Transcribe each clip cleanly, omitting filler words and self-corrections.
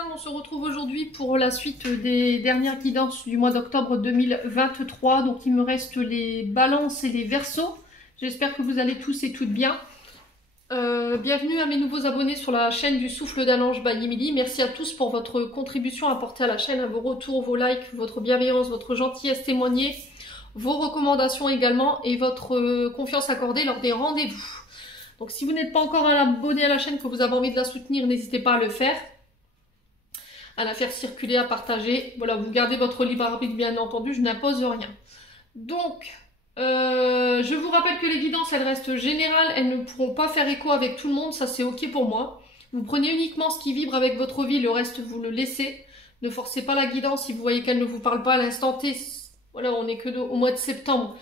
âmes, on se retrouve aujourd'hui pour la suite des dernières guidances du mois d'octobre 2023. Donc il me reste les balances et les verseaux. J'espère que vous allez tous et toutes bien. Bienvenue à mes nouveaux abonnés sur la chaîne du Souffle d'un Ange by Emily. Merci à tous pour votre contribution apportée à la chaîne, à vos retours, vos likes, votre bienveillance, votre gentillesse témoignée, vos recommandations également et votre confiance accordée lors des rendez-vous. Donc si vous n'êtes pas encore abonné à la chaîne, que vous avez envie de la soutenir, n'hésitez pas à le faire, à la faire circuler, à partager. Voilà, vous gardez votre libre arbitre bien entendu, je n'impose rien. Donc, je vous rappelle que les guidances, elles restent générales, elles ne pourront pas faire écho avec tout le monde, ça c'est ok pour moi. Vous prenez uniquement ce qui vibre avec votre vie, le reste vous le laissez. Ne forcez pas la guidance si vous voyez qu'elle ne vous parle pas à l'instant T. Voilà, on n'est que au mois de septembre.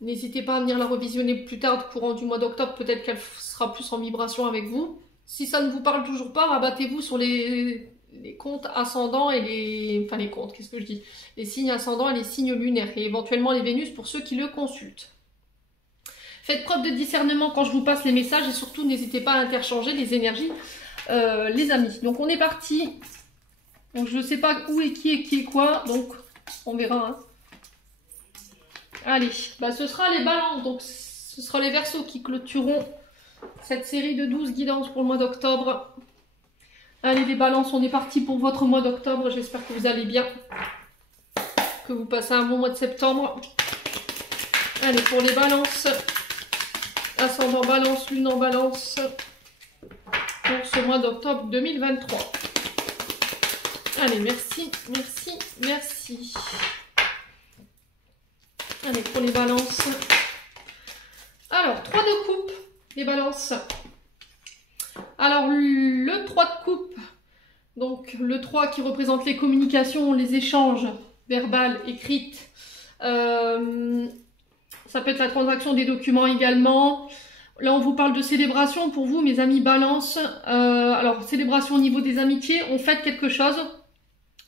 N'hésitez pas à venir la revisionner plus tard, courant du mois d'octobre, peut-être qu'elle sera plus en vibration avec vous. Si ça ne vous parle toujours pas, rabattez-vous sur les comptes ascendants et les... Enfin les comptes, qu'est-ce que je dis? Les signes ascendants et les signes lunaires, et éventuellement les Vénus pour ceux qui le consultent. Faites preuve de discernement quand je vous passe les messages, et surtout n'hésitez pas à interchanger les énergies, les amis. Donc on est parti. Donc je ne sais pas où est qui est quoi, donc on verra, hein. Allez, bah ce sera les balances, donc ce sera les verseaux qui clôtureront cette série de 12 guidances pour le mois d'octobre. Allez les balances, on est parti pour votre mois d'octobre, j'espère que vous allez bien, que vous passez un bon mois de septembre. Allez, pour les balances, ascendant balance, lune en balance, pour ce mois d'octobre 2023. Allez, merci, merci, merci. Allez, pour les balances. Alors, 3 de coupe, les balances. Alors, le 3 de coupe, donc le 3 qui représente les communications, les échanges verbales, écrites. Ça peut être la transaction des documents également. Là, on vous parle de célébration pour vous, mes amis balance. Alors, célébration au niveau des amitiés, on fête quelque chose.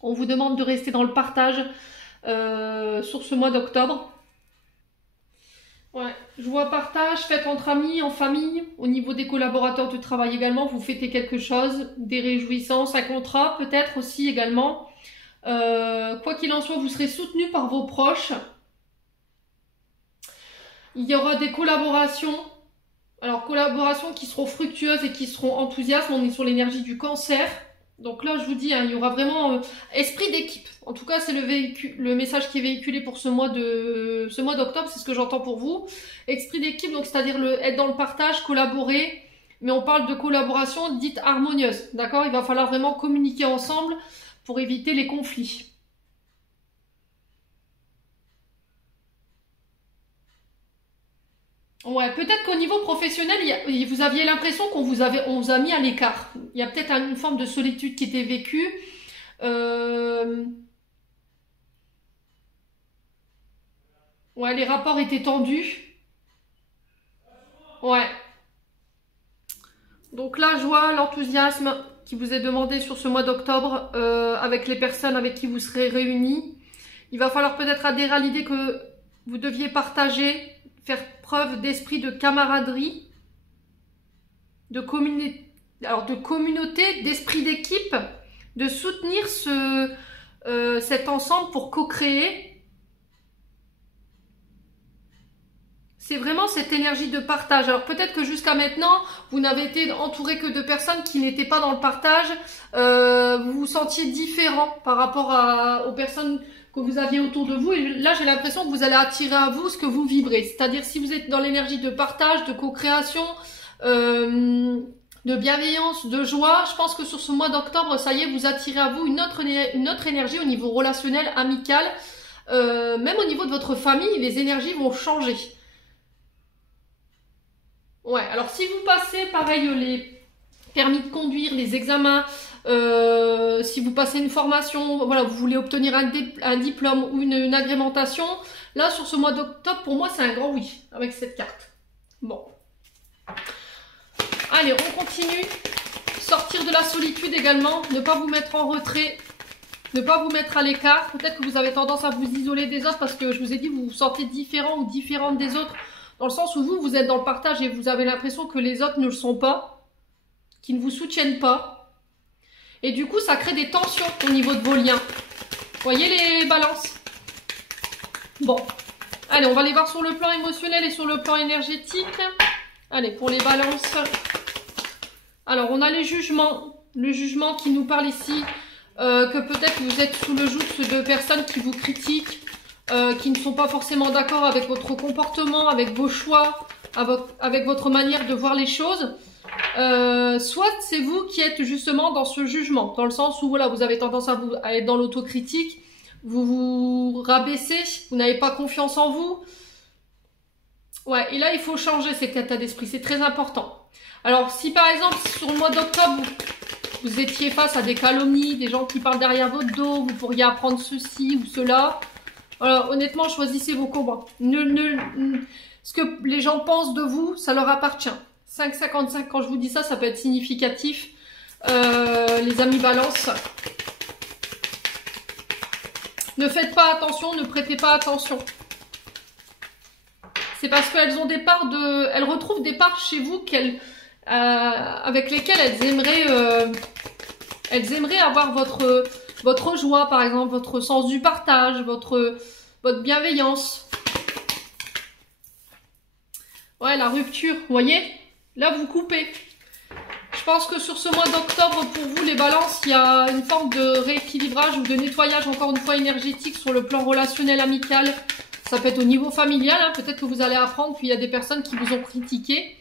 On vous demande de rester dans le partage sur ce mois d'octobre. Ouais, je vois partage, fête entre amis, en famille, au niveau des collaborateurs de travail également, vous fêtez quelque chose, des réjouissances, un contrat peut-être aussi également. Quoi qu'il en soit, vous serez soutenu par vos proches. Il y aura des collaborations, alors collaborations qui seront fructueuses et qui seront enthousiastes, on est sur l'énergie du Cancer. Donc là, je vous dis, hein, il y aura vraiment esprit d'équipe. En tout cas, c'est le message qui est véhiculé pour ce mois d'octobre, c'est ce que j'entends pour vous. Esprit d'équipe, donc c'est-à-dire être dans le partage, collaborer, mais on parle de collaboration dite harmonieuse, d'accord? Il va falloir vraiment communiquer ensemble pour éviter les conflits. Ouais, peut-être qu'au niveau professionnel, vous aviez l'impression on vous a mis à l'écart. Il y a peut-être une forme de solitude qui était vécue. Ouais, les rapports étaient tendus. Ouais. Donc là, je vois l'enthousiasme qui vous est demandé sur ce mois d'octobre avec les personnes avec qui vous serez réunis. Il va falloir peut-être adhérer à l'idée que vous deviez partager, faire preuve d'esprit de camaraderie, de communauté, d'esprit d'équipe, de soutenir cet ensemble pour co-créer. C'est vraiment cette énergie de partage. Alors peut-être que jusqu'à maintenant, vous n'avez été entouré que de personnes qui n'étaient pas dans le partage. Vous vous sentiez différent par rapport aux personnes que vous aviez autour de vous. Et là, j'ai l'impression que vous allez attirer à vous ce que vous vibrez. C'est-à-dire si vous êtes dans l'énergie de partage, de co-création, de bienveillance, de joie, je pense que sur ce mois d'octobre, ça y est, vous attirez à vous une autre énergie au niveau relationnel, amical. Même au niveau de votre famille, les énergies vont changer. Ouais, alors si vous passez, pareil, les permis de conduire, les examens, si vous passez une formation, voilà, vous voulez obtenir un diplôme ou une agrémentation, là, sur ce mois d'octobre, pour moi, c'est un grand oui, avec cette carte. Bon. Allez, on continue. Sortir de la solitude également, ne pas vous mettre en retrait, ne pas vous mettre à l'écart. Peut-être que vous avez tendance à vous isoler des autres parce que je vous ai dit, vous vous sentez différent ou différente des autres, dans le sens où vous êtes dans le partage et vous avez l'impression que les autres ne le sont pas, qu'ils ne vous soutiennent pas. Et du coup, ça crée des tensions au niveau de vos liens. Voyez les balances? Bon. Allez, on va les voir sur le plan émotionnel et sur le plan énergétique. Allez, pour les balances. Alors, on a les jugements. Le jugement qui nous parle ici que peut-être vous êtes sous le joug de personnes qui vous critiquent, qui ne sont pas forcément d'accord avec votre comportement, avec vos choix, avec votre manière de voir les choses. Soit c'est vous qui êtes justement dans ce jugement, dans le sens où voilà, vous avez tendance à être dans l'autocritique, vous vous rabaissez, vous n'avez pas confiance en vous. Ouais, et là il faut changer cet état d'esprit, c'est très important. Alors si par exemple sur le mois d'octobre vous étiez face à des calomnies, des gens qui parlent derrière votre dos, vous pourriez apprendre ceci ou cela. Alors honnêtement, choisissez vos combats. Ce que les gens pensent de vous, ça leur appartient. 5,55, quand je vous dis ça, ça peut être significatif. Les amis balance. Ne faites pas attention, ne prêtez pas attention. C'est parce qu'elles ont des parts de... Elles retrouvent des parts chez vous avec lesquelles elles aimeraient avoir votre joie, par exemple, votre sens du partage, votre bienveillance. Ouais, la rupture, vous voyez? Là, vous coupez. Je pense que sur ce mois d'octobre, pour vous, les balances, il y a une forme de rééquilibrage ou de nettoyage, encore une fois, énergétique sur le plan relationnel, amical. Ça peut être au niveau familial, hein, peut-être que vous allez apprendre. Puis il y a des personnes qui vous ont critiqué,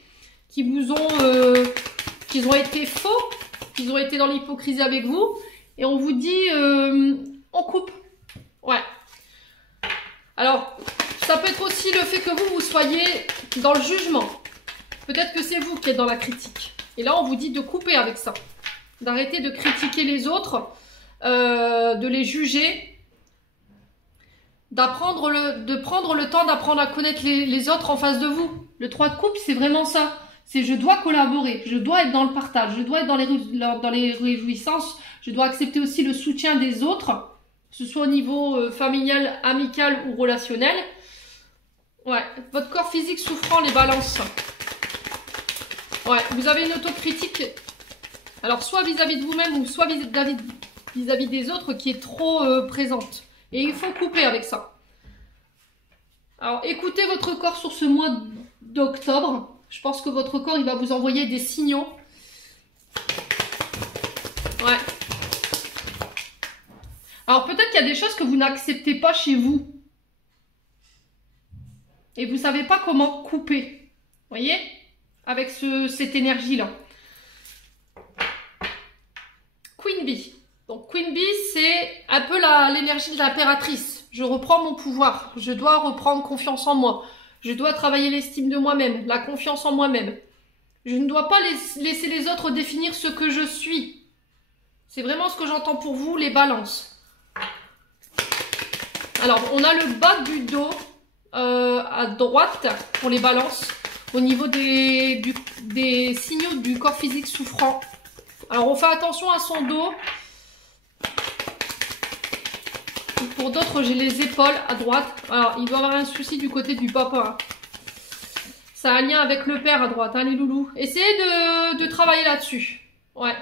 qui ont été faux, qui ont été dans l'hypocrisie avec vous. Et on vous dit, on coupe. Ouais. Alors, ça peut être aussi le fait que vous soyez dans le jugement. Peut-être que c'est vous qui êtes dans la critique. Et là, on vous dit de couper avec ça. D'arrêter de critiquer les autres, de les juger. De prendre le temps d'apprendre à connaître les autres en face de vous. Le 3 de coupe, c'est vraiment ça. C'est je dois collaborer, je dois être dans le partage, je dois être dans les réjouissances, je dois accepter aussi le soutien des autres, que ce soit au niveau familial, amical ou relationnel. Ouais, votre corps physique souffrant, les balances. Ouais, vous avez une autocritique, alors soit vis-à-vis de vous-même ou soit vis-à-vis des autres qui est trop présente. Et il faut couper avec ça. Alors, écoutez votre corps sur ce mois d'octobre. Je pense que votre corps, il va vous envoyer des signaux. Ouais. Alors, peut-être qu'il y a des choses que vous n'acceptez pas chez vous. Et vous ne savez pas comment couper. Vous voyez? Avec cette énergie-là. Queen Bee. Donc Queen Bee, c'est un peu l'énergie de l'impératrice. Je reprends mon pouvoir. Je dois reprendre confiance en moi. Je dois travailler l'estime de moi-même, la confiance en moi-même. Je ne dois pas laisser les autres définir ce que je suis. C'est vraiment ce que j'entends pour vous, les balances. Alors, on a le bas du dos à droite pour les balances. Au niveau des signaux du corps physique souffrant. Alors, on fait attention à son dos. Pour d'autres, j'ai les épaules à droite. Alors, il doit y avoir un souci du côté du papa. Ça a un lien avec le père à droite, hein, les loulous. Essayez de travailler là-dessus. Ouais.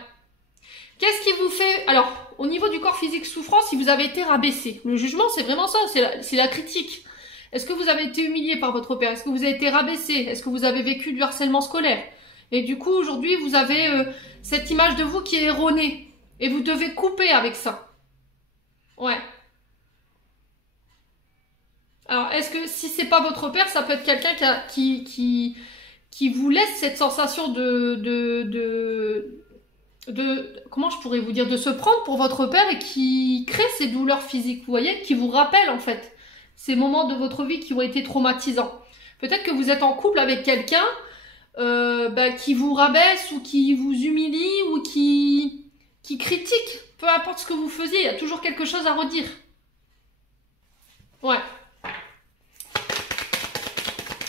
Qu'est-ce qui vous fait... Alors, au niveau du corps physique souffrant, si vous avez été rabaissé. Le jugement, c'est vraiment ça, c'est la critique. Est-ce que vous avez été humilié par votre père? Est-ce que vous avez été rabaissé? Est-ce que vous avez vécu du harcèlement scolaire? Et du coup, aujourd'hui, vous avez cette image de vous qui est erronée. Et vous devez couper avec ça. Ouais. Alors, est-ce que si c'est pas votre père, ça peut être quelqu'un qui vous laisse cette sensation comment je pourrais vous dire, de se prendre pour votre père et qui crée ces douleurs physiques, vous voyez, qui vous rappelle en fait ces moments de votre vie qui ont été traumatisants. Peut-être que vous êtes en couple avec quelqu'un qui vous rabaisse ou qui vous humilie ou qui critique. Peu importe ce que vous faisiez, il y a toujours quelque chose à redire. Ouais.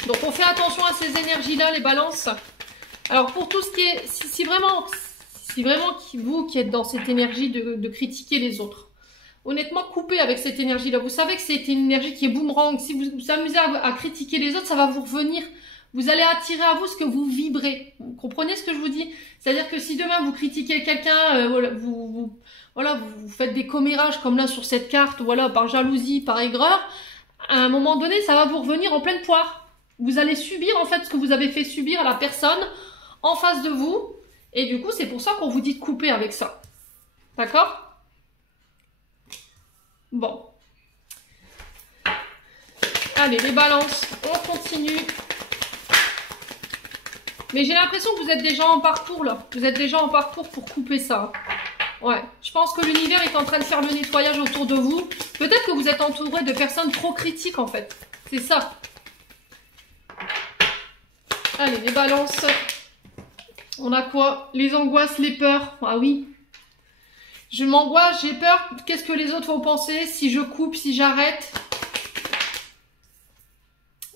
Donc on fait attention à ces énergies-là, les balances. Alors pour tout ce qui est... Si vraiment vous qui êtes dans cette énergie de critiquer les autres, honnêtement, coupez avec cette énergie-là. Vous savez que c'est une énergie qui est boomerang. Si vous vous amusez à critiquer les autres, ça va vous revenir Vous allez attirer à vous ce que vous vibrez. Vous comprenez ce que je vous dis? C'est-à-dire que si demain vous critiquez quelqu'un, voilà, vous faites des commérages comme là sur cette carte, voilà, par jalousie, par aigreur, à un moment donné, ça va vous revenir en pleine poire. Vous allez subir en fait ce que vous avez fait subir à la personne en face de vous. Et du coup, c'est pour ça qu'on vous dit de couper avec ça. D'accord? Bon. Allez, les balances, on continue. Mais j'ai l'impression que vous êtes déjà en parcours là. Vous êtes déjà en parcours pour couper ça. Ouais, je pense que l'univers est en train de faire le nettoyage autour de vous. Peut-être que vous êtes entouré de personnes trop critiques en fait. C'est ça. Allez, les balances. On a quoi? Les angoisses, les peurs. Ah oui. Je m'angoisse, j'ai peur. Qu'est-ce que les autres vont penser si je coupe, si j'arrête?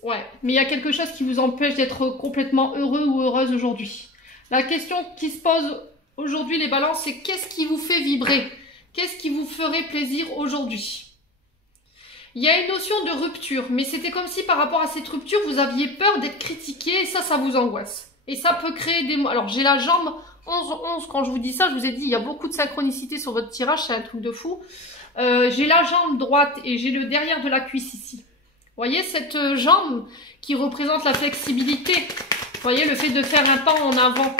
Ouais, mais il y a quelque chose qui vous empêche d'être complètement heureux ou heureuse aujourd'hui. La question qui se pose aujourd'hui, les balances, c'est qu'est-ce qui vous fait vibrer? Qu'est-ce qui vous ferait plaisir aujourd'hui? Il y a une notion de rupture, mais c'était comme si par rapport à cette rupture, vous aviez peur d'être critiqué et ça vous angoisse. Et ça peut créer des... Alors, j'ai la jambe 11-11, quand je vous dis ça, je vous ai dit, il y a beaucoup de synchronicité sur votre tirage, c'est un truc de fou. J'ai la jambe droite et j'ai le derrière de la cuisse ici. Vous voyez cette jambe qui représente la flexibilité. Vous voyez le fait de faire un pas en avant.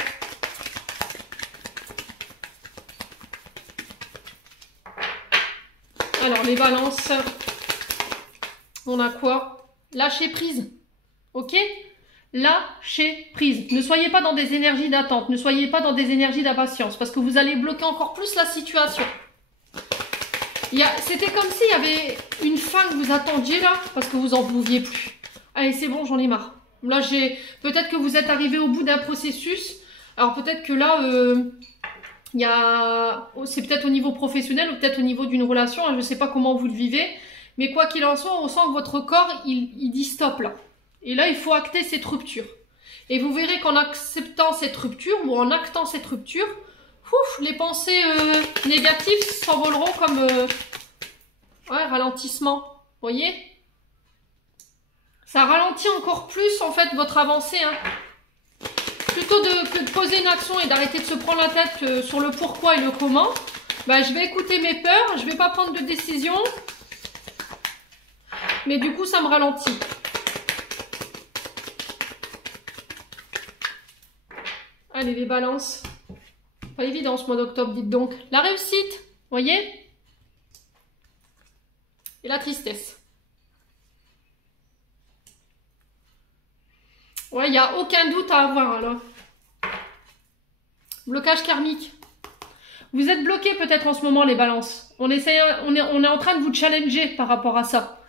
Alors les balances, on a quoi? Lâcher prise. Ok? Lâcher prise. Ne soyez pas dans des énergies d'attente. Ne soyez pas dans des énergies d'impatience parce que vous allez bloquer encore plus la situation. C'était comme s'il y avait une fin que vous attendiez là, parce que vous en pouviez plus. Allez, c'est bon, j'en ai marre. Là, peut-être que vous êtes arrivé au bout d'un processus. Alors peut-être que là, c'est peut-être au niveau professionnel ou peut-être au niveau d'une relation. Je ne sais pas comment vous le vivez. Mais quoi qu'il en soit, on sent que votre corps, il dit stop là. Et là, il faut acter cette rupture. Et vous verrez qu'en acceptant cette rupture ou en actant cette rupture, les pensées négatives s'envoleront comme ralentissement. Vous voyez? Ça ralentit encore plus en fait votre avancée. Hein. Plutôt que de poser une action et d'arrêter de se prendre la tête sur le pourquoi et le comment, bah, je vais écouter mes peurs, je vais pas prendre de décision. Mais du coup, ça me ralentit. Allez, les balances. Pas évident ce mois d'octobre, dites donc. La réussite, voyez? Et la tristesse. Ouais, il n'y a aucun doute à avoir là. Blocage karmique. Vous êtes bloqué peut-être en ce moment, les balances. On est en train de vous challenger par rapport à ça.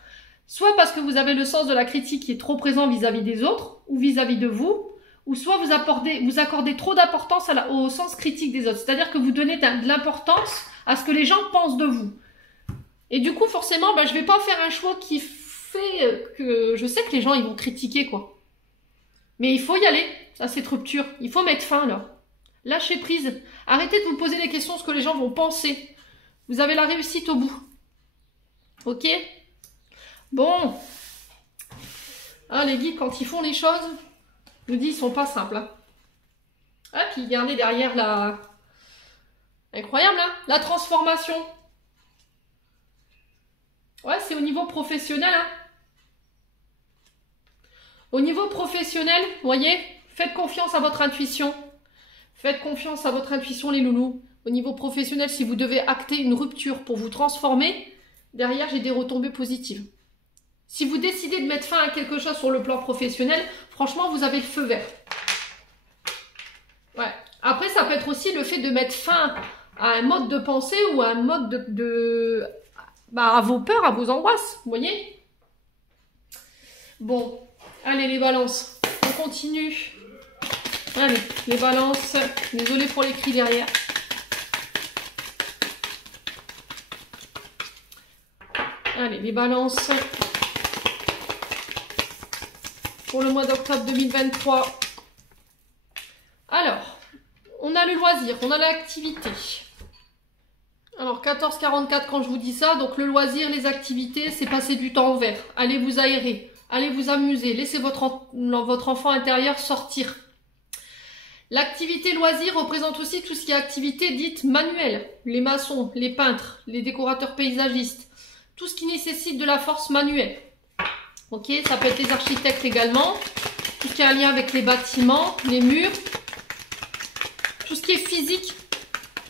Soit parce que vous avez le sens de la critique qui est trop présent vis-à-vis des autres ou vis-à-vis de vous. Ou soit vous accordez trop d'importance au sens critique des autres. C'est-à-dire que vous donnez de l'importance à ce que les gens pensent de vous. Et du coup, forcément, je ne vais pas faire un choix qui fait que je sais que les gens ils vont critiquer, quoi. Mais il faut y aller à cette rupture. Il faut mettre fin, là. Lâchez prise. Arrêtez de vous poser les questions, ce que les gens vont penser. Vous avez la réussite au bout. Ok? Bon. Ah, les guides, quand ils font les choses... Je vous dis, ils sont pas simples. Hein. Ah, puis regardez derrière la... Incroyable, hein, la transformation. Ouais, c'est au niveau professionnel. Hein. Au niveau professionnel, vous voyez, faites confiance à votre intuition. Faites confiance à votre intuition, les loulous. Au niveau professionnel, si vous devez acter une rupture pour vous transformer, derrière, j'ai des retombées positives. Si vous décidez de mettre fin à quelque chose sur le plan professionnel, franchement, vous avez le feu vert. Ouais. Après, ça peut être aussi le fait de mettre fin à un mode de pensée ou à un mode à vos peurs, à vos angoisses. Vous voyez? Bon. Allez, les balances. On continue. Allez, les balances. Désolée pour les cris derrière. Allez, les balances. Pour le mois d'octobre 2023. Alors, on a le loisir, on a l'activité. Alors, 14,44 quand je vous dis ça. Donc, le loisir, les activités, c'est passer du temps au vert. Allez vous aérer. Allez vous amuser, laissez votre enfant intérieur sortir. L'activité loisir représente aussi tout ce qui est activité dite manuelle. Les maçons, les peintres, les décorateurs paysagistes. Tout ce qui nécessite de la force manuelle. Ok, ça peut être les architectes également. Tout ce qui a un lien avec les bâtiments, les murs. Tout ce qui est physique.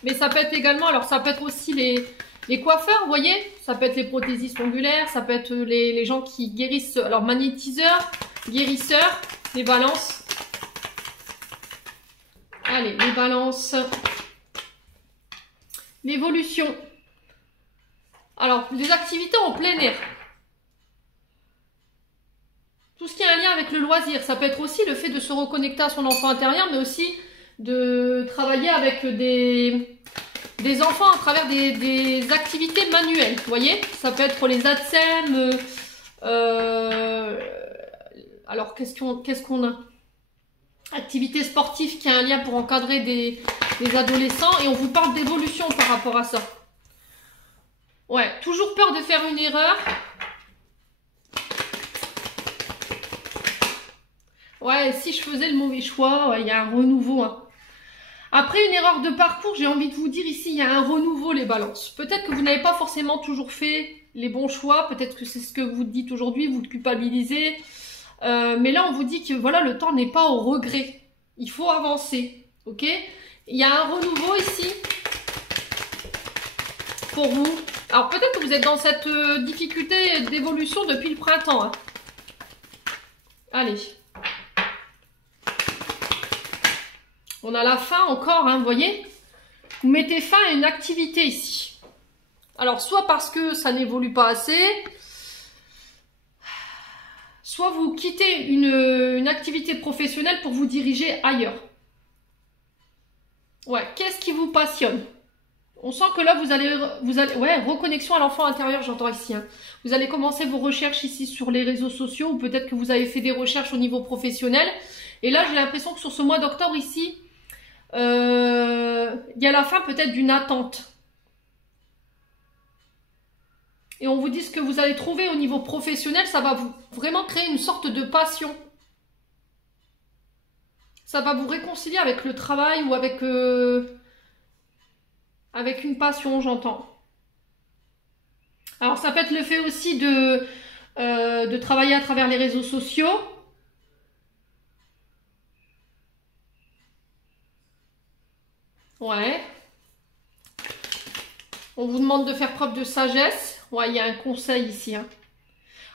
Mais ça peut être également, alors ça peut être aussi les coiffeurs, vous voyez. Ça peut être les prothésistes ongulaires, ça peut être les gens qui guérissent, alors magnétiseurs, guérisseurs, les balances. Allez, les balances. L'évolution. Alors, les activités en plein air. Tout ce qui a un lien avec le loisir. Ça peut être aussi le fait de se reconnecter à son enfant intérieur, mais aussi de travailler avec des enfants à travers des activités manuelles. Vous voyez, ça peut être les ATSEM. Alors, qu'est-ce qu'on a? Activité sportive qui a un lien pour encadrer des adolescents. Et on vous parle d'évolution par rapport à ça. Ouais, toujours peur de faire une erreur. Ouais, si je faisais le mauvais choix, ouais, il y a un renouveau. Hein. Après une erreur de parcours, j'ai envie de vous dire ici, il y a un renouveau les balances. Peut-être que vous n'avez pas forcément toujours fait les bons choix. Peut-être que c'est ce que vous dites aujourd'hui, vous le culpabilisez. Mais là, on vous dit que voilà, le temps n'est pas au regret. Il faut avancer. Ok? Il y a un renouveau ici pour vous. Alors peut-être que vous êtes dans cette difficulté d'évolution depuis le printemps. Hein. Allez. On a la fin encore, hein, vous voyez. Vous mettez fin à une activité ici. Alors soit parce que ça n'évolue pas assez, soit vous quittez une activité professionnelle pour vous diriger ailleurs. Ouais, qu'est-ce qui vous passionne? On sent que là, vous allez ouais, reconnexion à l'enfant intérieur, j'entends ici. Hein. Vous allez commencer vos recherches ici sur les réseaux sociaux, ou peut-être que vous avez fait des recherches au niveau professionnel. Et là, j'ai l'impression que sur ce mois d'octobre ici, il y a la fin peut-être d'une attente. Et on vous dit ce que vous allez trouver au niveau professionnel, ça va vous vraiment créer une sorte de passion. Ça va vous réconcilier avec le travail ou avec une passion, j'entends. Alors ça peut être le fait aussi de travailler à travers les réseaux sociaux. Ouais. On vous demande de faire preuve de sagesse. Ouais, il y a un conseil ici. Hein.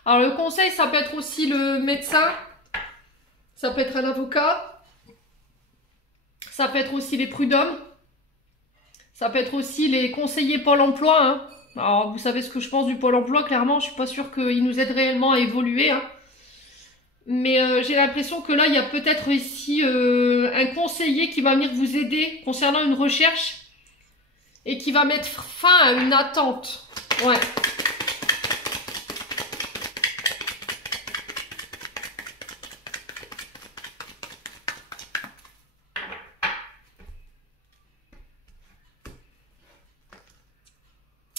Alors le conseil, ça peut être aussi le médecin. Ça peut être un avocat. Ça peut être aussi les prud'hommes. Ça peut être aussi les conseillers Pôle emploi. Hein. Alors vous savez ce que je pense du Pôle emploi. Clairement, je suis pas sûre qu'il nous aide réellement à évoluer. Hein. Mais j'ai l'impression que là, il y a peut-être ici un conseiller qui va venir vous aider concernant une recherche. Et qui va mettre fin à une attente. Ouais.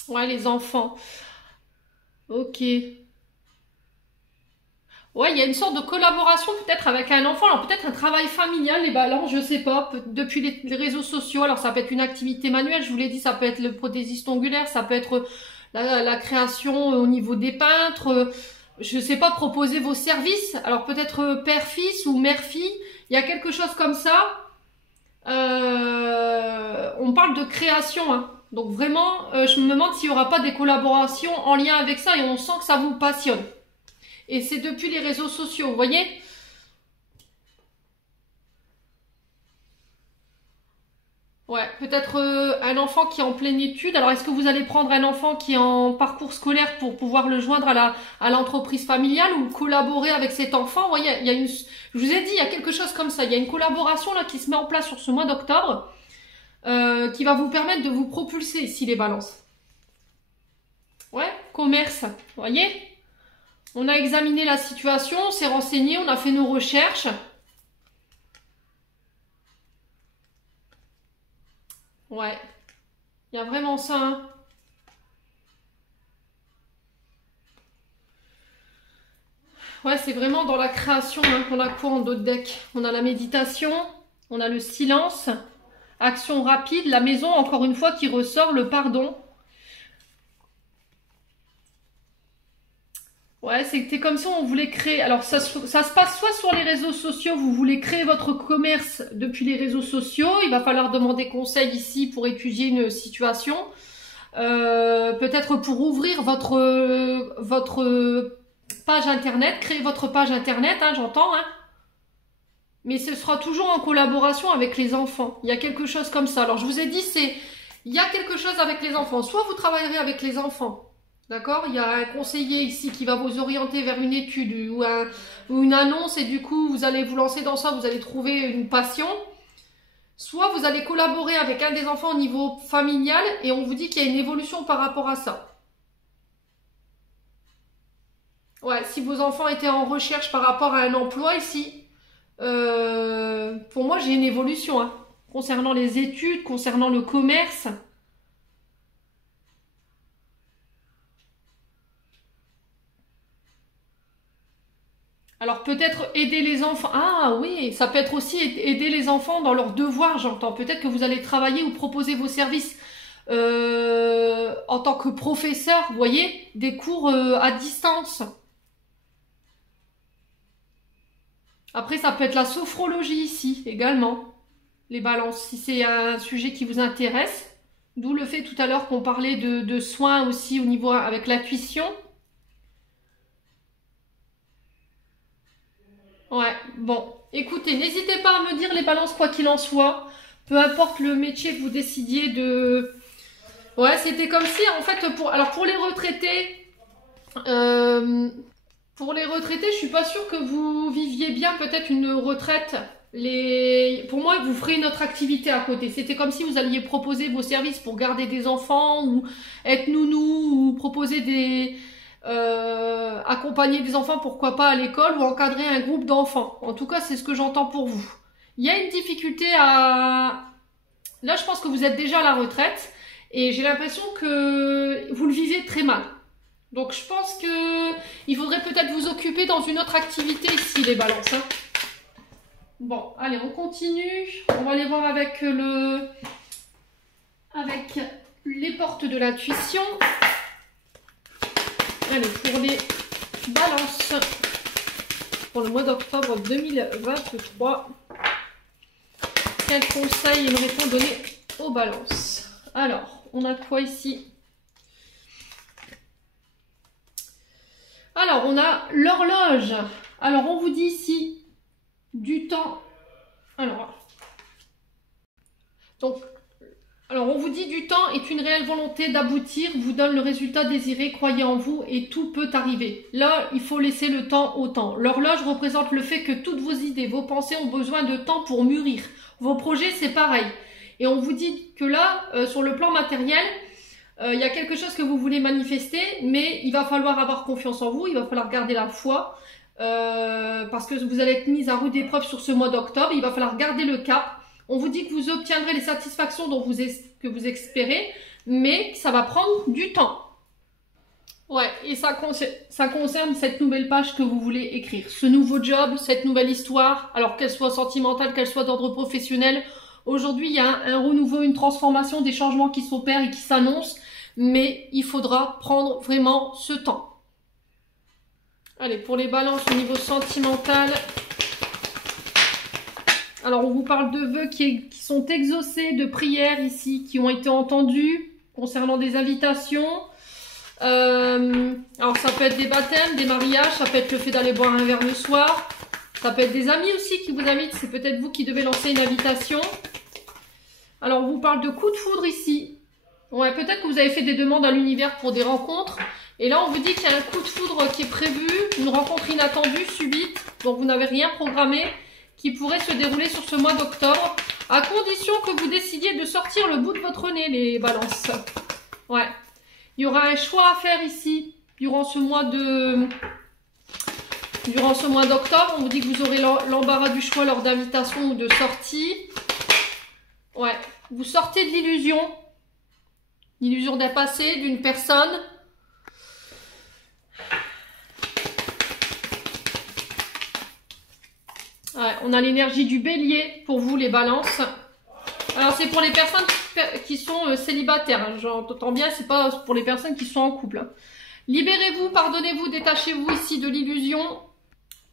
Ouais, les enfants. Ok. Ouais, il y a une sorte de collaboration peut-être avec un enfant. Alors peut-être un travail familial, les balances, je sais pas. Depuis les réseaux sociaux, alors ça peut être une activité manuelle, je vous l'ai dit, ça peut être le prothésiste ongulaire, ça peut être la création au niveau des peintres. Je sais pas, proposer vos services. Alors peut-être père-fils ou mère-fille. Il y a quelque chose comme ça. On parle de création, hein. Donc vraiment, je me demande s'il n'y aura pas des collaborations en lien avec ça et on sent que ça vous passionne. Et c'est depuis les réseaux sociaux, vous voyez? Ouais, peut-être un enfant qui est en pleine étude. Alors, est-ce que vous allez prendre un enfant qui est en parcours scolaire pour pouvoir le joindre à l'entreprise familiale ou collaborer avec cet enfant? Vous voyez, il y a une, je vous ai dit, il y a quelque chose comme ça. Il y a une collaboration là qui se met en place sur ce mois d'octobre qui va vous permettre de vous propulser ici les balances. Ouais, commerce, vous voyez? On a examiné la situation, on s'est renseigné, on a fait nos recherches. Ouais, il y a vraiment ça. Hein. Ouais, c'est vraiment dans la création hein, qu'on a quoi en d'autres decks. On a la méditation, on a le silence, action rapide, la maison, encore une fois, qui ressort, le pardon. Ouais, c'était comme si on voulait créer... Alors, ça se passe soit sur les réseaux sociaux, vous voulez créer votre commerce depuis les réseaux sociaux, il va falloir demander conseil ici pour étudier une situation. Peut-être pour ouvrir votre page internet, créer votre page internet, hein, j'entends, hein. Mais ce sera toujours en collaboration avec les enfants. Il y a quelque chose comme ça. Alors, je vous ai dit, il y a quelque chose avec les enfants. Soit vous travaillerez avec les enfants. D'accord? Il y a un conseiller ici qui va vous orienter vers une étude ou une annonce et du coup, vous allez vous lancer dans ça, vous allez trouver une passion. Soit vous allez collaborer avec un des enfants au niveau familial et on vous dit qu'il y a une évolution par rapport à ça. Ouais, si vos enfants étaient en recherche par rapport à un emploi ici, pour moi, j'ai une évolution hein, concernant les études, concernant le commerce. Alors peut-être aider les enfants. Ah oui, ça peut être aussi aider les enfants dans leurs devoirs, j'entends. Peut-être que vous allez travailler ou proposer vos services en tant que professeur, vous voyez, des cours à distance. Après, ça peut être la sophrologie ici également, les balances, si c'est un sujet qui vous intéresse. D'où le fait tout à l'heure qu'on parlait de soins aussi au niveau avec l'intuition. Ouais, bon, écoutez, n'hésitez pas à me dire les balances quoi qu'il en soit, peu importe le métier que vous décidiez de... Ouais, c'était comme si, en fait, alors pour les retraités, je suis pas sûre que vous viviez bien peut-être une retraite. Pour moi, vous ferez une autre activité à côté. C'était comme si vous alliez proposer vos services pour garder des enfants ou être nounou ou proposer accompagner des enfants, pourquoi pas à l'école ou encadrer un groupe d'enfants. En tout cas, c'est ce que j'entends pour vous. Il y a une difficulté à... Là, je pense que vous êtes déjà à la retraite et j'ai l'impression que vous le vivez très mal. Donc, je pense que il faudrait peut-être vous occuper dans une autre activité ici, les balances. Hein. Bon, allez, on continue. On va aller voir avec les portes de l'intuition. Allez, pour les balances, pour le mois d'octobre 2023, quel conseil aimerait-on donner aux balances? Alors, on a quoi ici? Alors, on a l'horloge. Alors, on vous dit ici du temps. Alors, on vous dit du temps est une réelle volonté d'aboutir, vous donne le résultat désiré, croyez en vous et tout peut arriver. Là, il faut laisser le temps au temps. L'horloge représente le fait que toutes vos idées, vos pensées ont besoin de temps pour mûrir. Vos projets, c'est pareil. Et on vous dit que là, sur le plan matériel, il y a quelque chose que vous voulez manifester, mais il va falloir avoir confiance en vous, il va falloir garder la foi, parce que vous allez être mise à rude épreuve sur ce mois d'octobre, il va falloir garder le cap. On vous dit que vous obtiendrez les satisfactions que vous espérez, mais ça va prendre du temps. Ouais, et ça concerne cette nouvelle page que vous voulez écrire. Ce nouveau job, cette nouvelle histoire, alors qu'elle soit sentimentale, qu'elle soit d'ordre professionnel. Aujourd'hui, il y a un renouveau, une transformation, des changements qui s'opèrent et qui s'annoncent, mais il faudra prendre vraiment ce temps. Allez, pour les balances au niveau sentimental... Alors, on vous parle de vœux qui sont exaucés, de prières ici, qui ont été entendus concernant des invitations. Alors, ça peut être des baptêmes, des mariages, ça peut être le fait d'aller boire un verre le soir. Ça peut être des amis aussi qui vous invitent, c'est peut-être vous qui devez lancer une invitation. Alors, on vous parle de coup de foudre ici. Ouais, peut-être que vous avez fait des demandes à l'univers pour des rencontres. Et là, on vous dit qu'il y a un coup de foudre qui est prévu, une rencontre inattendue, subite, dont vous n'avez rien programmé, qui pourrait se dérouler sur ce mois d'octobre, à condition que vous décidiez de sortir le bout de votre nez, les balances. Ouais. Il y aura un choix à faire ici, durant ce mois d'octobre. On vous dit que vous aurez l'embarras du choix lors d'invitation ou de sortie. Ouais. Vous sortez de l'illusion. L'illusion d'un passé, d'une personne. Ouais, on a l'énergie du bélier pour vous les balances. Alors c'est pour les personnes qui sont célibataires, hein. J'entends bien, c'est pas pour les personnes qui sont en couple, hein. Libérez-vous, pardonnez-vous, détachez-vous ici de l'illusion.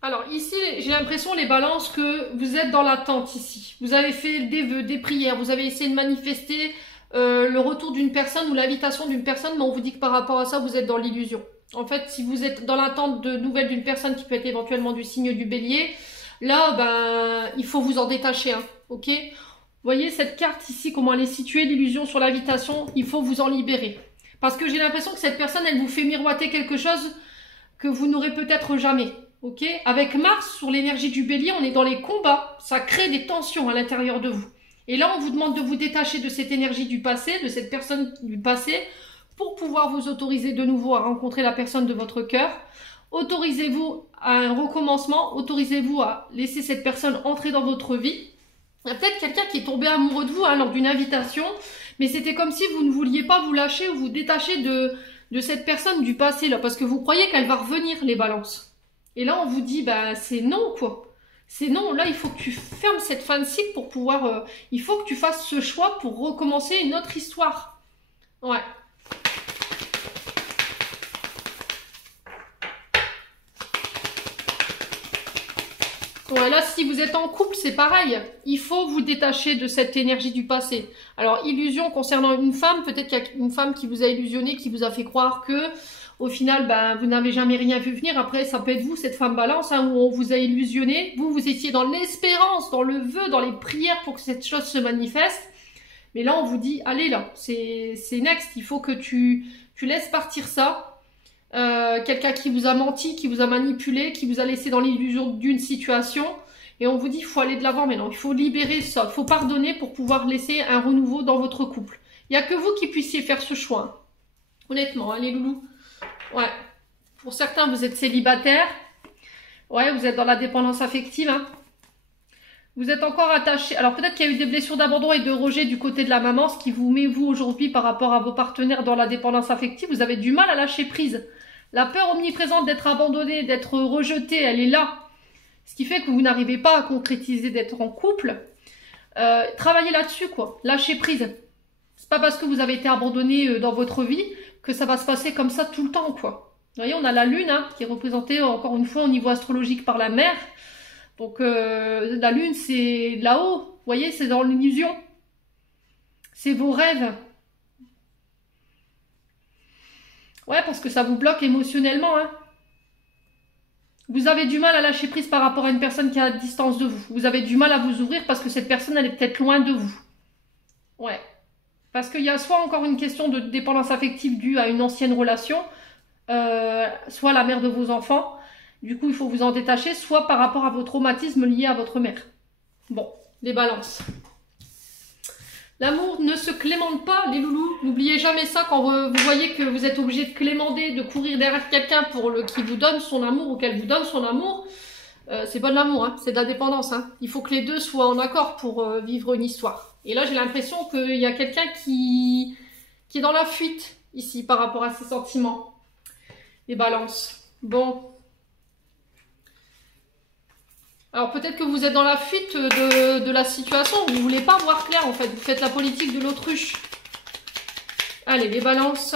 Alors ici, j'ai l'impression les balances que vous êtes dans l'attente ici. Vous avez fait des vœux, des prières, vous avez essayé de manifester le retour d'une personne ou l'invitation d'une personne, mais on vous dit que par rapport à ça, vous êtes dans l'illusion. En fait, si vous êtes dans l'attente de nouvelles d'une personne qui peut être éventuellement du signe du bélier, là, ben, il faut vous en détacher, hein, ok? Vous voyez cette carte ici, comment elle est située, l'illusion sur l'invitation, il faut vous en libérer. Parce que j'ai l'impression que cette personne, elle vous fait miroiter quelque chose que vous n'aurez peut-être jamais. Ok, avec Mars, sur l'énergie du bélier, on est dans les combats. Ça crée des tensions à l'intérieur de vous. Et là, on vous demande de vous détacher de cette énergie du passé, de cette personne du passé, pour pouvoir vous autoriser de nouveau à rencontrer la personne de votre cœur. Autorisez-vous à un recommencement. Autorisez-vous à laisser cette personne entrer dans votre vie. Il y a peut-être quelqu'un qui est tombé amoureux de vous, hein, lors d'une invitation. Mais c'était comme si vous ne vouliez pas vous lâcher ou vous détacher de cette personne du passé, là. Parce que vous croyez qu'elle va revenir, les balances. Et là, on vous dit, bah, c'est non, quoi. C'est non. Là, il faut que tu fermes cette fin de cycle pour pouvoir... il faut que tu fasses ce choix pour recommencer une autre histoire. Ouais. Ouais, là, si vous êtes en couple, c'est pareil. Il faut vous détacher de cette énergie du passé. Alors, illusion concernant une femme, peut-être qu'il y a une femme qui vous a illusionné, qui vous a fait croire que... Au final, ben, vous n'avez jamais rien vu venir. Après, ça peut être vous, cette femme balance, hein, où on vous a illusionné. Vous, vous étiez dans l'espérance, dans le vœu, dans les prières pour que cette chose se manifeste. Mais là, on vous dit, allez là, c'est next. Il faut que tu laisses partir ça. Quelqu'un qui vous a menti, qui vous a manipulé, qui vous a laissé dans l'illusion d'une situation. Et on vous dit, il faut aller de l'avant maintenant. Il faut libérer ça. Il faut pardonner pour pouvoir laisser un renouveau dans votre couple. Il n'y a que vous qui puissiez faire ce choix. Honnêtement, hein, les loulous. Ouais, pour certains, vous êtes célibataire. Ouais, vous êtes dans la dépendance affective, hein. Vous êtes encore attaché. Alors peut-être qu'il y a eu des blessures d'abandon et de rejet du côté de la maman, ce qui vous met, vous, aujourd'hui, par rapport à vos partenaires dans la dépendance affective. Vous avez du mal à lâcher prise. La peur omniprésente d'être abandonné, d'être rejeté, elle est là. Ce qui fait que vous n'arrivez pas à concrétiser d'être en couple. Travaillez là-dessus, quoi. Lâchez prise. C'est pas parce que vous avez été abandonné dans votre vie que ça va se passer comme ça tout le temps, quoi. Vous voyez, on a la lune, hein, qui est représentée encore une fois au niveau astrologique par la mer. Donc la lune, c'est là-haut. Vous voyez, c'est dans l'illusion. C'est vos rêves. Ouais, parce que ça vous bloque émotionnellement, hein. Vous avez du mal à lâcher prise par rapport à une personne qui est à distance de vous. Vous avez du mal à vous ouvrir parce que cette personne, elle est peut-être loin de vous. Ouais. Parce qu'il y a soit encore une question de dépendance affective due à une ancienne relation, soit la mère de vos enfants, du coup il faut vous en détacher, soit par rapport à vos traumatismes liés à votre mère. Bon, les balances. L'amour ne se clémente pas, les loulous. N'oubliez jamais ça quand vous voyez que vous êtes obligé de clémenter, de courir derrière quelqu'un pour qui vous donne son amour ou qu'elle vous donne son amour. C'est pas de l'amour, hein, c'est de la dépendance, hein. Il faut que les deux soient en accord pour vivre une histoire. Et là, j'ai l'impression qu'il y a quelqu'un qui est dans la fuite, ici, par rapport à ses sentiments. Les balances. Bon. Alors, peut-être que vous êtes dans la fuite de la situation. Vous ne voulez pas voir clair, en fait. Vous faites la politique de l'autruche. Allez, les balances.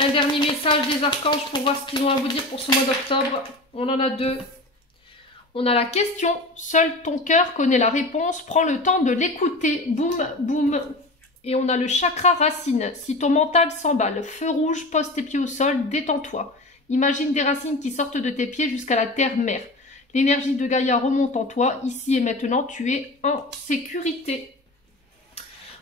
Un dernier message des archanges pour voir ce qu'ils ont à vous dire pour ce mois d'octobre. On en a deux. On a la question, seul ton cœur connaît la réponse, prends le temps de l'écouter, boum, boum. Et on a le chakra racine, si ton mental s'emballe, feu rouge, pose tes pieds au sol, détends-toi. Imagine des racines qui sortent de tes pieds jusqu'à la terre-mère. L'énergie de Gaïa remonte en toi, ici et maintenant, tu es en sécurité.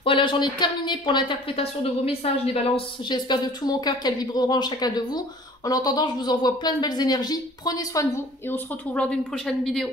Voilà, j'en ai terminé pour l'interprétation de vos messages, les balances. J'espère de tout mon cœur qu'elles vibreront en chacun de vous. En attendant, je vous envoie plein de belles énergies. Prenez soin de vous et on se retrouve lors d'une prochaine vidéo.